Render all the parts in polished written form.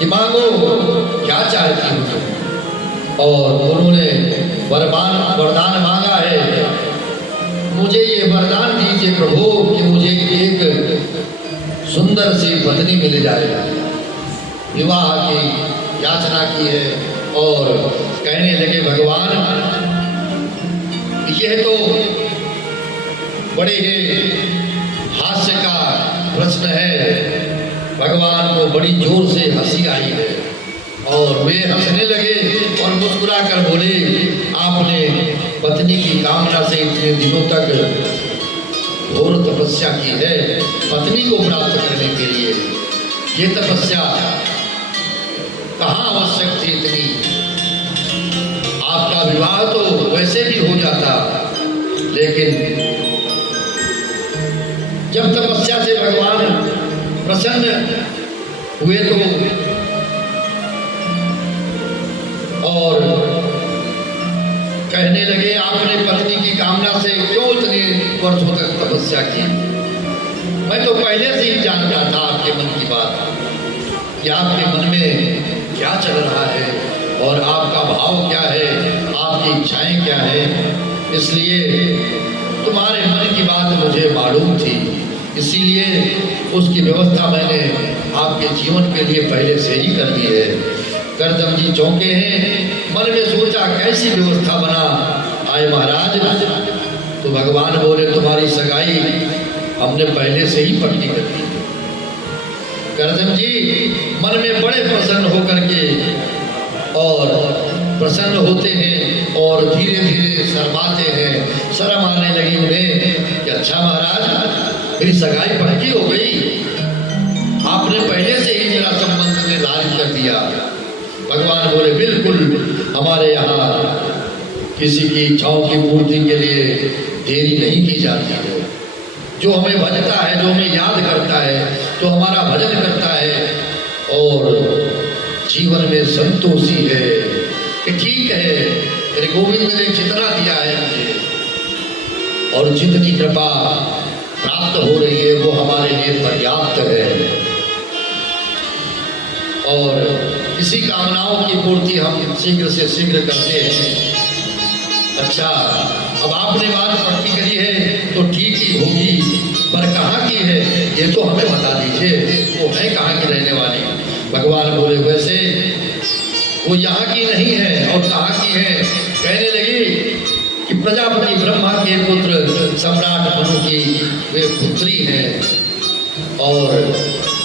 कि मांगो क्या चाहती हो तुम। और उन्होंने वरदान मांगा है, मुझे ये वरदान दीजिए प्रभु कि मुझे एक सुंदर सी पत्नी मिल जाए। विवाह की याचना की है और कहने लगे भगवान यह तो बड़े ही हास्य का प्रश्न है। भगवान को बड़ी जोर से हंसी आई है और वे हंसने लगे और मुस्कुरा कर बोले, आपने पत्नी की कामना से इतने दिनों तक घोर तपस्या की है पत्नी को प्राप्त करने के लिए। ये तपस्या कहाँ आवश्यक थी इतनी? आपका विवाह तो वैसे भी हो जाता, लेकिन जब तपस्या से भगवान प्रसन्न हुए तो और कहने लगे, आपने पत्नी की कामना से क्यों इतने वर्षों तक तपस्या की? मैं तो पहले से ही जानता था आपके मन की बात, कि आपके मन में क्या चल रहा है और आपका भाव क्या है, आपकी इच्छाएं क्या है। इसलिए तुम्हारे मन की बात मुझे मालूम थी, इसीलिए उसकी व्यवस्था मैंने आपके जीवन के लिए पहले से ही कर दी है। कर्दम जी चौंके हैं, मन में सोचा कैसी व्यवस्था बना आए महाराज। तो भगवान बोले, तुम्हारी सगाई हमने पहले से ही पक्की कर दी। कर्दम जी मन में बड़े प्रसन्न होकर के और प्रसन्न होते हैं और धीरे धीरे शर्माते हैं। शर्म आने लगी उन्हें कि अच्छा महाराज मेरी सगाई पक्की हो गई, आपने पहले से ही मेरा संबंध निर्धारित कर दिया। भगवान बोले, बिल्कुल हमारे यहाँ किसी की इच्छाओं की पूर्ति के लिए देरी नहीं की जाती है। जो हमें भजता है, जो हमें याद करता है, जो हमारा भजन करता है और जीवन में संतोषी है कि ठीक है मेरे गोविंद ने जितना दिया है मुझे और जितनी कृपा प्राप्त हो रही है वो हमारे लिए पर्याप्त है और इसी कामनाओं की पूर्ति हम शीघ्र से शीघ्र करते हैं। अच्छा, अब आपने बात पक्की करी है तो ठीक ही होगी, पर कहाँ की है ये तो हमें बता दीजिए, वो है कहाँ की रहने वाली? भगवान बोले, वैसे वो यहाँ की नहीं है और कहाँ की है? कहने लगी कि प्रजापति ब्रह्मा के पुत्र सम्राट मनु की वे पुत्री हैं और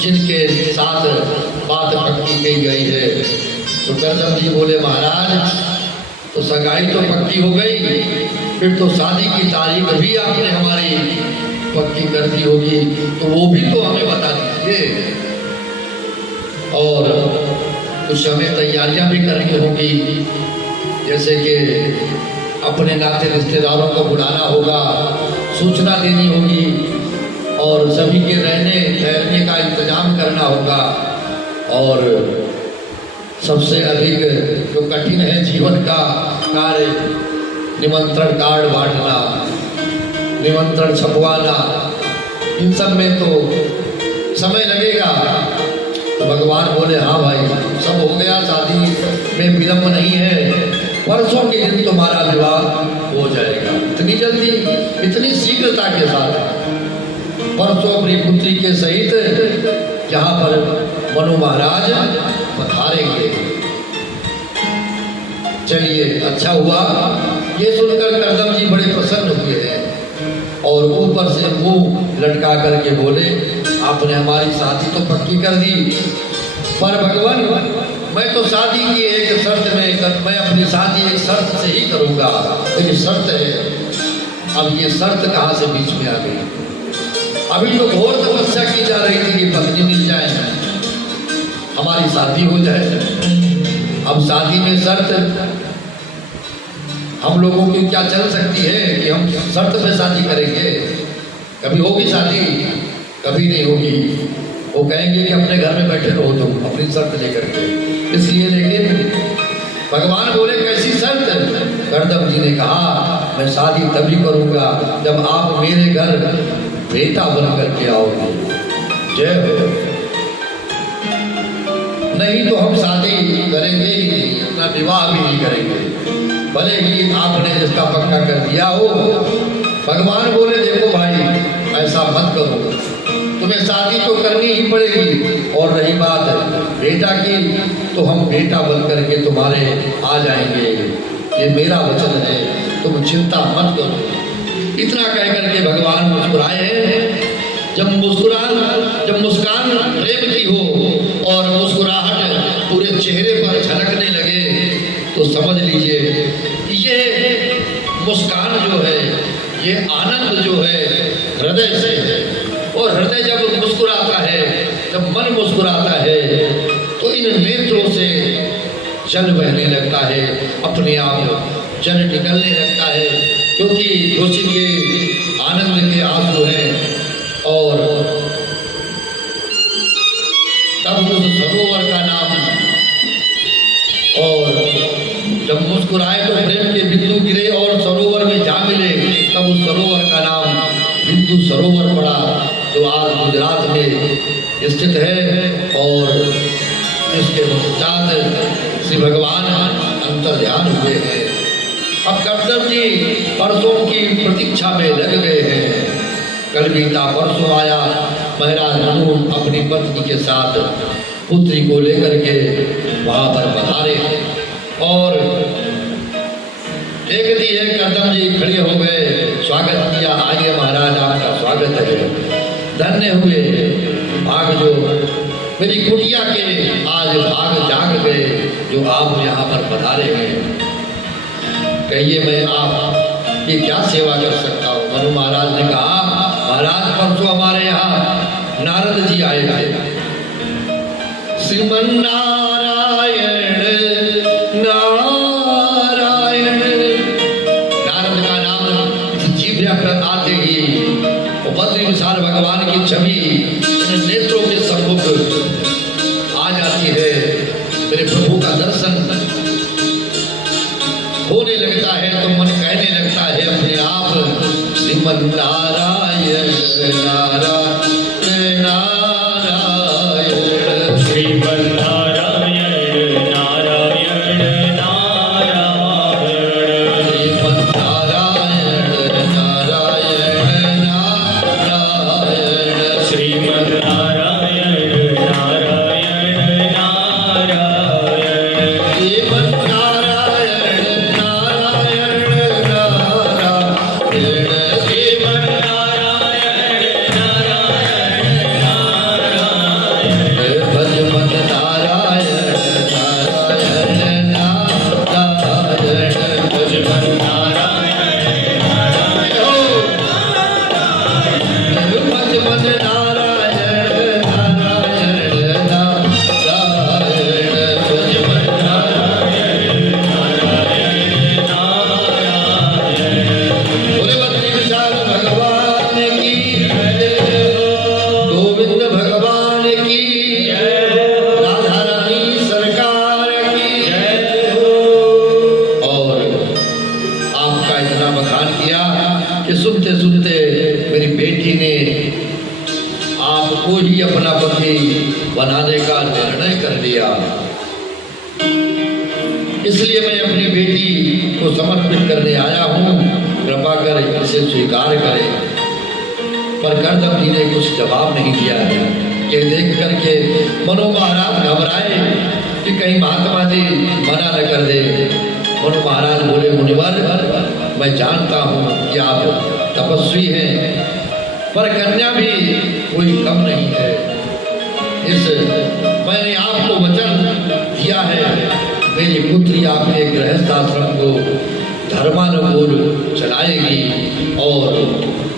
जिनके साथ बात पक्की की गई है। तो कर्दम जी बोले, महाराज तो सगाई तो पक्की हो गई, फिर तो शादी की तारीख भी आपने हमारी पक्की कर दी होगी, तो वो भी तो हमें बता दीजिए और कुछ हमें तैयारियां भी करनी होगी, जैसे कि अपने नाते रिश्तेदारों को बुलाना होगा, सूचना देनी होगी और सभी के रहने ठहरने का इंतजाम करना होगा और सबसे अधिक जो कठिन है जीवन का कार्य, निमंत्रण कार्ड बांटना, निमंत्रण छपवाना, इन सब में तो समय लगेगा। तो भगवान बोले, हाँ भाई सब हो गया, शादी में विलंब नहीं है, परसों के दिन तुम्हारा विवाह हो जाएगा। इतनी जल्दी, इतनी शीघ्रता के साथ परसों अपनी पुत्री के सहित यहाँ पर मनु महाराज पधारेंगे। चलिए, अच्छा हुआ। ये सुनकर कर्दम जी बड़े प्रसन्न हुए हैं और ऊपर से मुंह लटका करके बोले, आपने हमारी शादी तो पक्की कर दी, पर भगवान मैं तो शादी की एक शर्त में, मैं अपनी शादी एक शर्त से ही करूंगा। एक शर्त है, अब ये शर्त कहाँ से बीच में आ गई? अभी तो घोर तपस्या की जा रही थी कि पत्नी मिल जाए, हमारी शादी हो जाए। अब शादी में शर्त हम लोगों की क्या चल सकती है कि हम शर्त पे शादी करेंगे? कभी होगी शादी, कभी नहीं होगी। वो कहेंगे कि अपने घर में बैठे रहो तुम अपनी शर्त लेकर के। इसलिए लेकिन भगवान बोले, कैसी शर्त? कर्दम जी ने कहा, मैं शादी तभी करूंगा जब आप मेरे घर बेटा बन करके आओगे। जय हो। नहीं तो हम शादी करेंगे ही नहीं, अपना विवाह भी नहीं करेंगे, भले ही आपने जिसका पक्का कर दिया हो। भगवान बोले देखो भाई ऐसा मत करो, तुम्हें शादी तो करनी ही पड़ेगी, और रही बात बेटा की तो हम बेटा बन करके तुम्हारे आ जाएंगे, ये मेरा वचन है, तुम चिंता मत करो। इतना कह करके भगवान मुस्कुराए हैं। जब मुस्कान प्रेम की हो और मुस्कुराहट पूरे चेहरे पर झलकने लगे तो समझ लीजिए ये मुस्कान जो है, ये आनंद जो है हृदय से है। और हृदय जब मुस्कुराता है, जब मन मुस्कुराता है तो इन नेत्रों से जल बहने लगता है, अपने आप जल निकलने लगता है, क्योंकि खुशी के आनंद के आंसू हैं। और तब उस सरोवर का नाम, और जब मुस्कुराए तो प्रेम के बिंदु गिरे और सरोवर में जा मिले, तब उस सरोवर का नाम बिंदु सरोवर पड़ा, जो आज गुजरात में स्थित है। और इसके पश्चात श्री भगवान अंतर्ध्यान हुए हैं। अब कर्दम जी परसों की प्रतीक्षा में लग गए हैं। कल बीता परसों आया, महाराज हनुमान अपनी पत्नी के साथ पुत्री को लेकर के वहां पर पधारे, और देखती है कर्दम जी खड़े हो गए, स्वागत किया, आइए महाराज आपका स्वागत है। धन्य हुए भाग जो मेरी कुटिया के आज भाग जाग गए, जो आप यहाँ पर पधारे हैं। कहिए मैं आपकी क्या सेवा कर सकता हूँ। मनु महाराज ने कहा महाराज परसों हमारे यहाँ नारद जी आए थे। श्रीमन नारायण नारायण, नारद का नाम जीभ पर आते ही बद्री विशाल भगवान की छवि नेत्रों के सम्मुख आ जाती है। मेरे प्रभु का दर्शन होने लगता है तो मन कहने लगता है अपने आप श्रीमन नारायण नारायण नारायण, श्रीमन नारायण नारायण नारायण, श्रीमन नारायण नारायण नारायण, श्रीमन नारायण नारायण नारायण, श्रीमन नारायण नारायण नारायण, श्रीमन नारायण नारायण नारायण, भज मन नारायण नारायण नारायण, भज मन नारायण भज मन नारायण नारायण नारायण, भज मन बोले बद्री विशाल भगवान की जय, गोविंद भगवान की जय, राधा रानी सरकार की जय। और आपका इतना बखान किया कि सुनते सुनते मेरी बेटी ने आपको ही अपना पति बनाने का निर्णय कर लिया। इसलिए मैं अपनी बेटी को समर्पित करने आया हूँ, कृपा कर इसे स्वीकार करें। पर कर्दम जी ने कुछ जवाब नहीं दिया है। ये देख करके मनु महाराज घबराए कि कहीं महात्मा जी मना न कर दे। मनु महाराज बोले मुनिवर, मैं जानता हूँ कि आप तपस्वी हैं, पर कन्या भी कोई कम नहीं है। मैंने आपको वचन दिया है, मेरी पुत्री आपके गृहस्थ आश्रम को धर्मानुकूल चलाएगी और